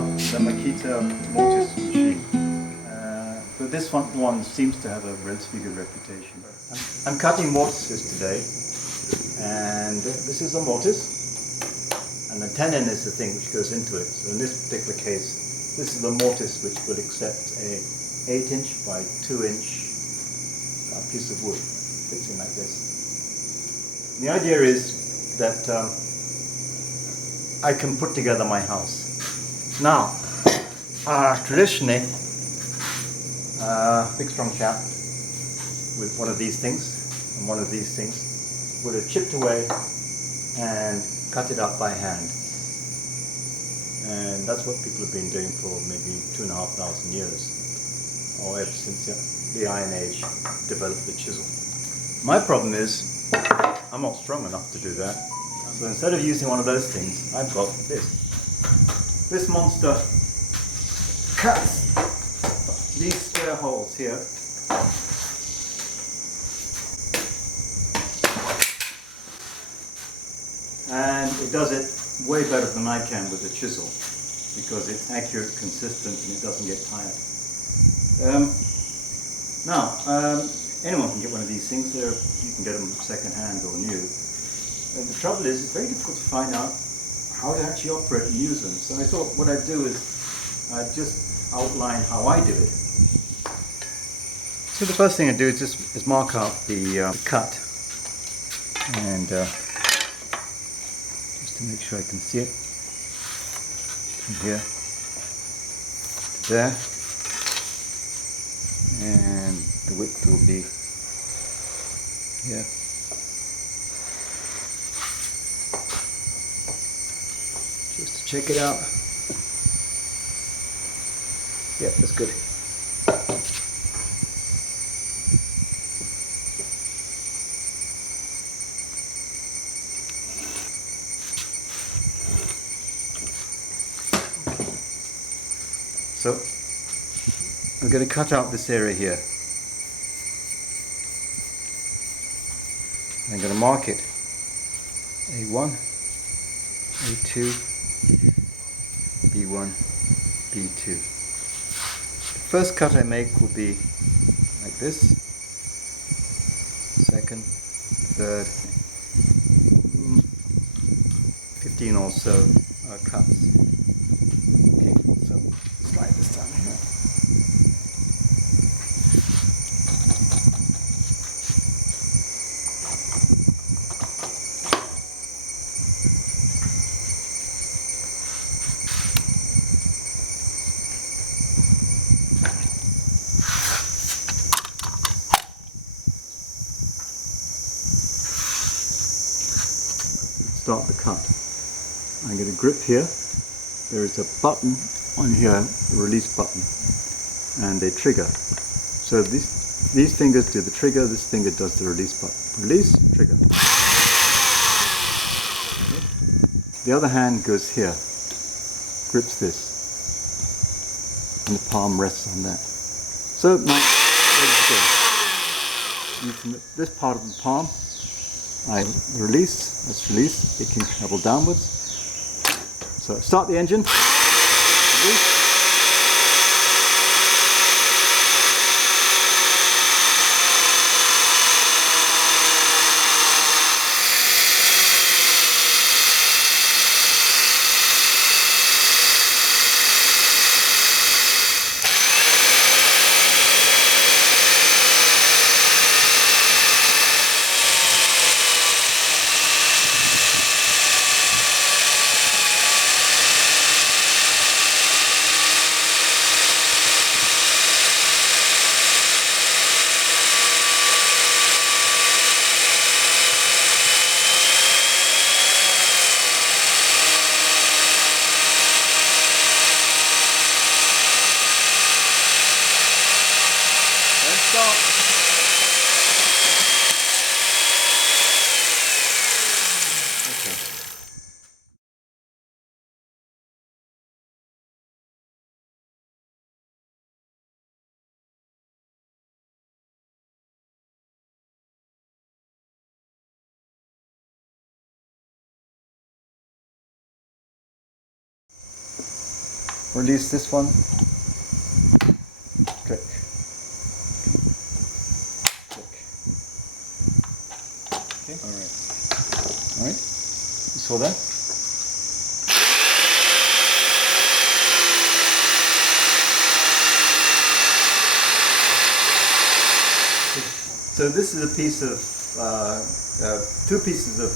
the Makita mortise machine. But this one seems to have a relatively good reputation. I'm cutting mortises today, and this is a mortise, and the tenon is the thing which goes into it. So in this particular case, this is the mortise which will accept a 8-inch by 2-inch piece of wood. Fits in like this. And the idea is that I can put together my house. Now, traditionally, big strong chap with one of these things and one of these things would have chipped away and cut it up by hand. And that's what people have been doing for maybe 2,500 years, or ever since the Iron Age developed the chisel. My problem is I'm not strong enough to do that. So instead of using one of those things, I've got this. This monster cuts these square holes here. And it does it way better than I can with the chisel, because it's accurate, consistent, and it doesn't get tired. Anyone can get one of these things. You can get them second-hand or new. The trouble is, it's very difficult to find out how to actually operate and use them. So I thought what I'd do is I'd just outline how I do it. So the first thing I do is mark out the cut, and just to make sure I can see it from here to there, and the width will be here. Just to check it out. Yep, that's good. So I'm going to cut out this area here. I'm going to mark it A1, A2, B1, B2. The first cut I make will be like this. Second, third, 15 or so cuts. Okay, so slide this down here. Start the cut. I'm going to grip here. There is a button on here, a release button, and a trigger. So these fingers do the trigger, this finger does the release button. Release, trigger. The other hand goes here, grips this, and the palm rests on that. So my using this part of the palm, I release, let's release, it can travel downwards. So start the engine, release. Release this one. Click. Click. Okay. All right. All right. You saw that? So this is a piece of, two pieces of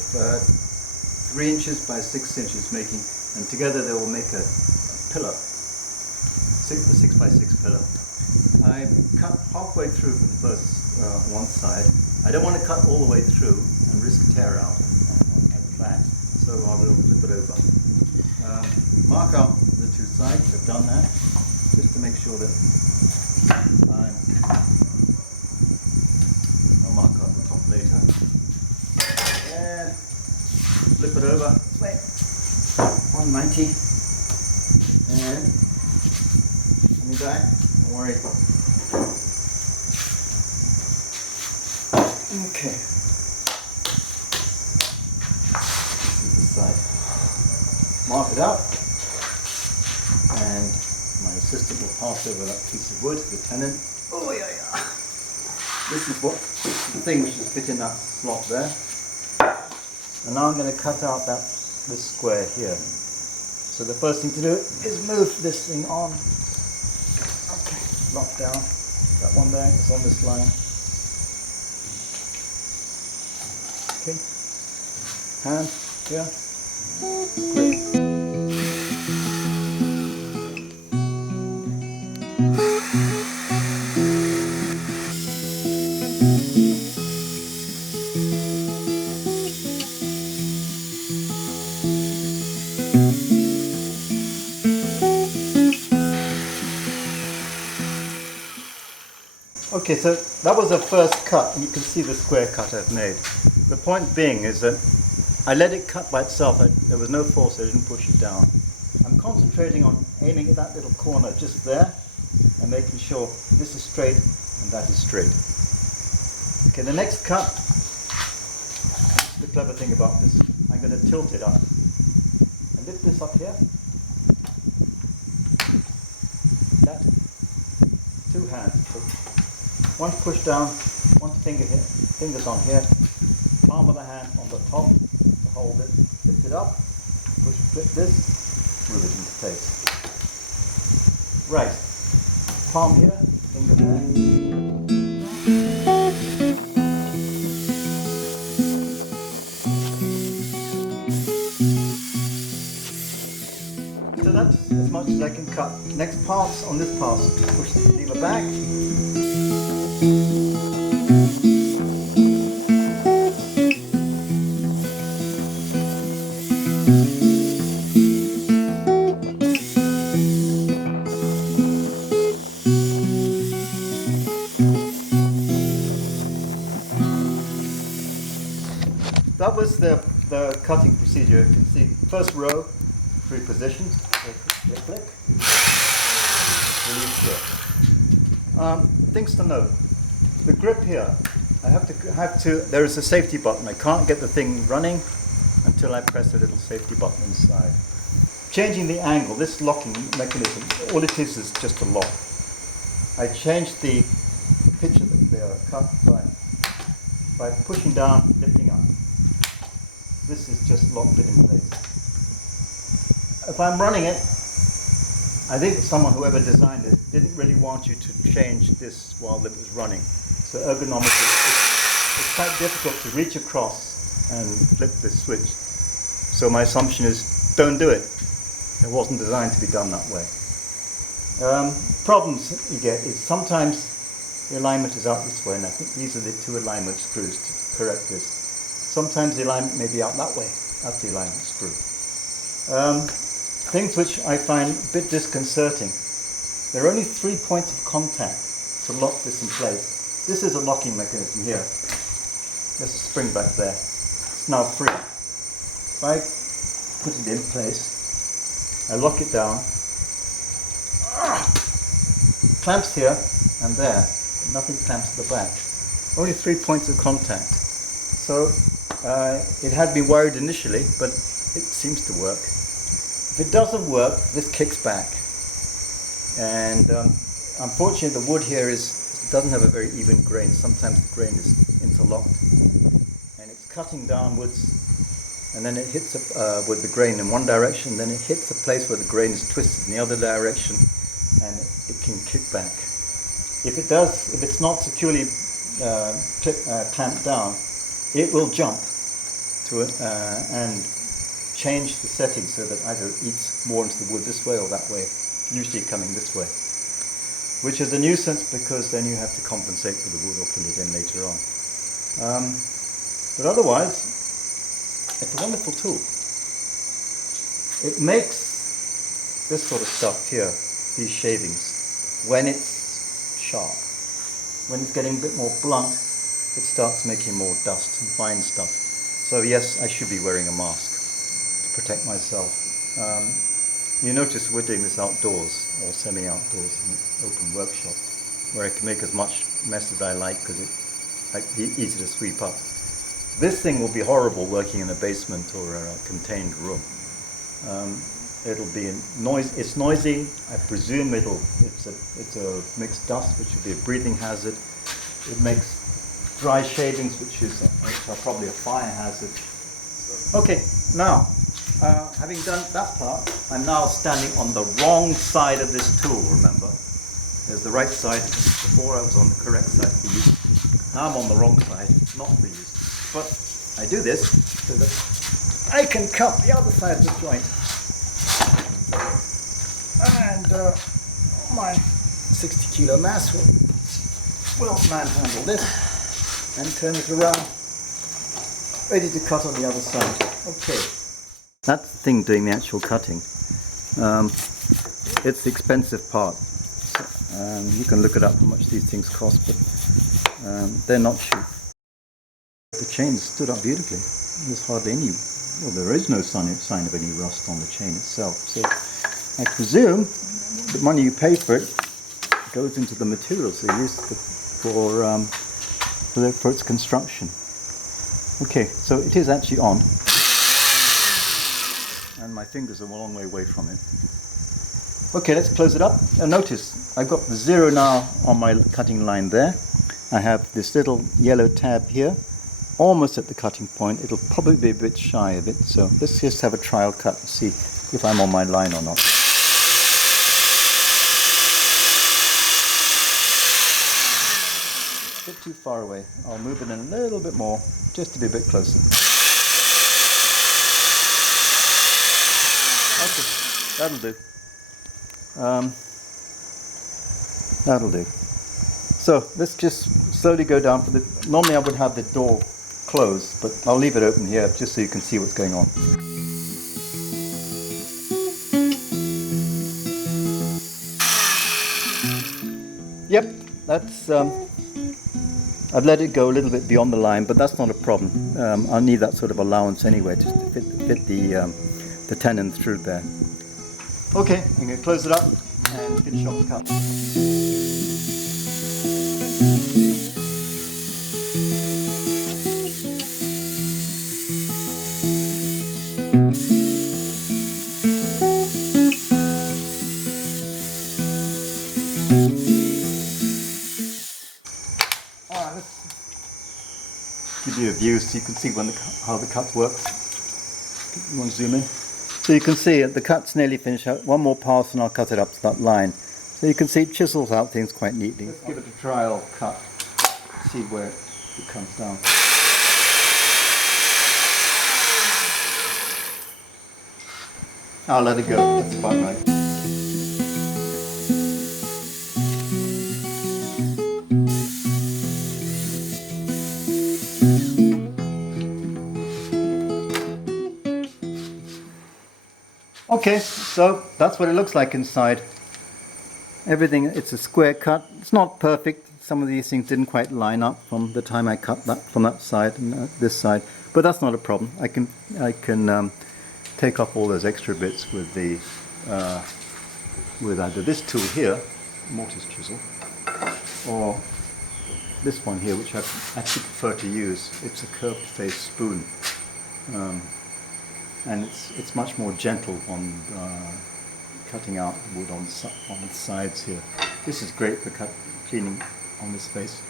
3 inches by 6 inches making, and together they will make a pillar, a 6 by 6 pillar. I cut halfway through for the first one side. I don't want to cut all the way through and risk tear out at the back, so I will flip it over. Mark out the 2 sides. I've done that just to make sure that I'll mark out the top later. And flip it over. Wait. 190. And coming back. Don't worry. Okay. This is the side. Mark it up. And my assistant will pass over that piece of wood, the tenon. Oh yeah, yeah. This is what the thing which is fit in that slot there. And now I'm going to cut out this square here. So the first thing to do is move this thing on. Okay, lock down. That one there is on this line. Okay. Hand here. Grip. Okay, so that was the first cut, and you can see the square cut I've made. The point being is that I let it cut by itself. There was no force, I didn't push it down. I'm concentrating on aiming at that little corner just there and making sure this is straight and that is straight. Okay, the next cut, the clever thing about this, I'm going to tilt it up. I lift this up here. That. 2 hands. One push down, one finger here, fingers on here, palm of the hand on the top to hold it, lift it up, push, flip this, move it into place. Right, palm here, finger there. So that's as much as I can cut. Next pass, on this pass, push the lever back. That was the cutting procedure. You can see first row, 3 positions, click, click, release grip. Things to note. The grip here, I have to, there is a safety button. I can't get the thing running until I press a little safety button inside. Changing the angle, this locking mechanism, all it is just a lock. I changed the picture that they are cut by pushing down, lifting up. This is just locked it in place. If I'm running it, I think someone, whoever designed it, didn't really want you to change this while it was running. So ergonomically, it's quite difficult to reach across and flip this switch. So my assumption is, don't do it. It wasn't designed to be done that way. Problems you get is sometimes the alignment is out this way, and I think these are the 2 alignment screws to correct this. Sometimes the alignment may be out that way. That's the alignment screw. Things which I find a bit disconcerting. There are only 3 points of contact to lock this in place. This is a locking mechanism here. There's a spring back there. It's now free. If I put it in place, I lock it down. Clamps here and there. Nothing clamps at the back. Only 3 points of contact. So it had me worried initially, but it seems to work. If it doesn't work, this kicks back. And unfortunately the wood here doesn't have a very even grain. Sometimes the grain is interlocked, and it's cutting downwards, and then it hits with the grain in one direction, then it hits a place where the grain is twisted in the other direction, and it can kick back. If it's not securely clamped down, it will jump to it and change the setting so that either it eats more into the wood this way or that way, usually coming this way, which is a nuisance because then you have to compensate for the wood or fill it in later on. But otherwise, it's a wonderful tool. It makes this sort of stuff here, these shavings, when it's sharp. When it's getting a bit more blunt, it starts making more dust and fine stuff. So yes, I should be wearing a mask to protect myself. You notice we're doing this outdoors, or semi-outdoors, in an open workshop, where I can make as much mess as I like because it's easy to sweep up. This thing will be horrible working in a basement or a contained room. It'll be it's noisy. I presume it's a mixed dust, which will be a breathing hazard. It makes dry shavings, which are probably a fire hazard. Okay, now, having done that part, I'm now standing on the wrong side of this tool, remember. There's the right side. Before I was on the correct side for use. Now I'm on the wrong side, not for use. But I do this so that I can cut the other side of the joint. And my 60 kilo mass will manhandle this and turn it around, ready to cut on the other side. Okay. That's the thing doing the actual cutting. It's the expensive part. You can look it up how much these things cost, but they're not cheap. The chain stood up beautifully. There's hardly any, well, there is no sign of any rust on the chain itself. So I presume the money you pay for it goes into the materials they used for its construction. Okay, so it is actually on. And my fingers are a long way away from it. Okay, let's close it up. And notice, I've got the 0 now on my cutting line there. I have this little yellow tab here, almost at the cutting point. It'll probably be a bit shy of it, so let's just have a trial cut and see if I'm on my line or not. A bit too far away. I'll move it in a little bit more, just to be a bit closer. Okay, that'll do. That'll do. So let's just slowly go down for the. Normally I would have the door closed, but I'll leave it open here just so you can see what's going on. Yep, that's. I've let it go a little bit beyond the line, but that's not a problem. I'll need that sort of allowance anyway, just to fit the tenon through there. Okay, I'm going to close it up and finish off the cut. Alright, let's give you a view so you can see how the cut works. You want to zoom in? So you can see the cut's nearly finished out. One more pass and I'll cut it up to that line. So you can see it chisels out things quite neatly. Let's give it a trial cut, see where it comes down. I'll let it go, that's about right. Okay, so that's what it looks like inside. Everything, it's a square cut. It's not perfect. Some of these things didn't quite line up from the time I cut that from that side and this side, but that's not a problem. I can take off all those extra bits with the with either this tool here, mortise chisel, or this one here, which I actually prefer to use. It's a curved face spoon. And it's much more gentle on cutting out wood on the sides here. This is great for cleaning on this face.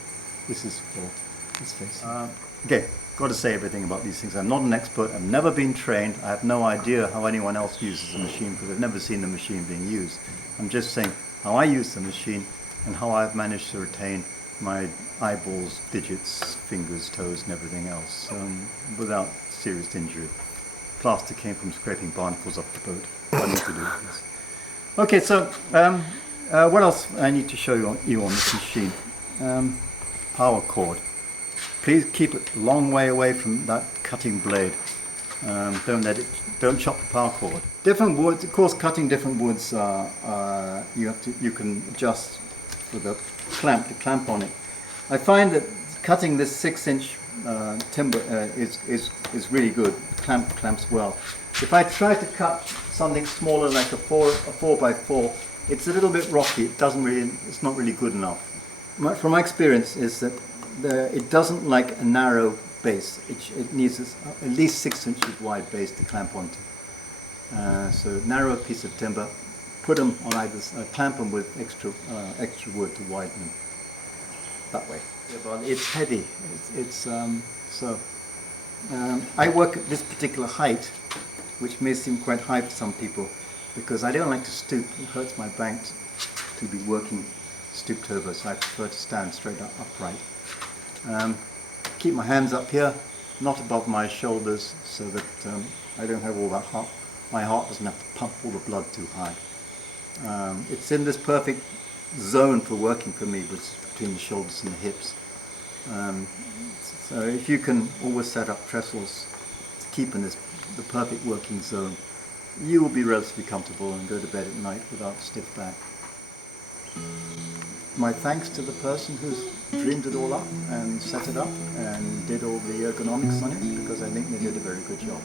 This is for this face. Okay, got to say everything about these things. I'm not an expert. I've never been trained. I have no idea how anyone else uses a machine because I've never seen the machine being used. I'm just saying how I use the machine and how I've managed to retain my eyeballs, digits, fingers, toes and everything else without serious injury. Plaster came from scraping barnacles off the boat. What I need to do this. Okay, so what else I need to show you on this machine? Power cord. Please keep it a long way away from that cutting blade. Don't chop the power cord. Different woods, of course, cutting different woods. You can adjust for the clamp on it. I find that cutting this 6-inch timber is really good. The clamps well. If I try to cut something smaller like a 4x4, it's a little bit rocky. It's not really good enough. From my experience is that it doesn't like a narrow base. It needs at least 6 inches wide base to clamp onto. So narrow piece of timber, put them on either side, clamp them with extra wood to widen them. That way. Yeah, but it's heavy. I work at this particular height, which may seem quite high for some people, because I don't like to stoop. It hurts my back to be working stooped over, so I prefer to stand straight upright. Keep my hands up here, not above my shoulders, so that I don't have all that heart. My heart doesn't have to pump all the blood too high. It's in this perfect zone for working for me, which is between the shoulders and the hips. So if you can always set up trestles to keep in the perfect working zone, you will be relatively comfortable and go to bed at night without a stiff back. My thanks to the person who's dreamed it all up and set it up and did all the ergonomics on it, because I think they did a very good job.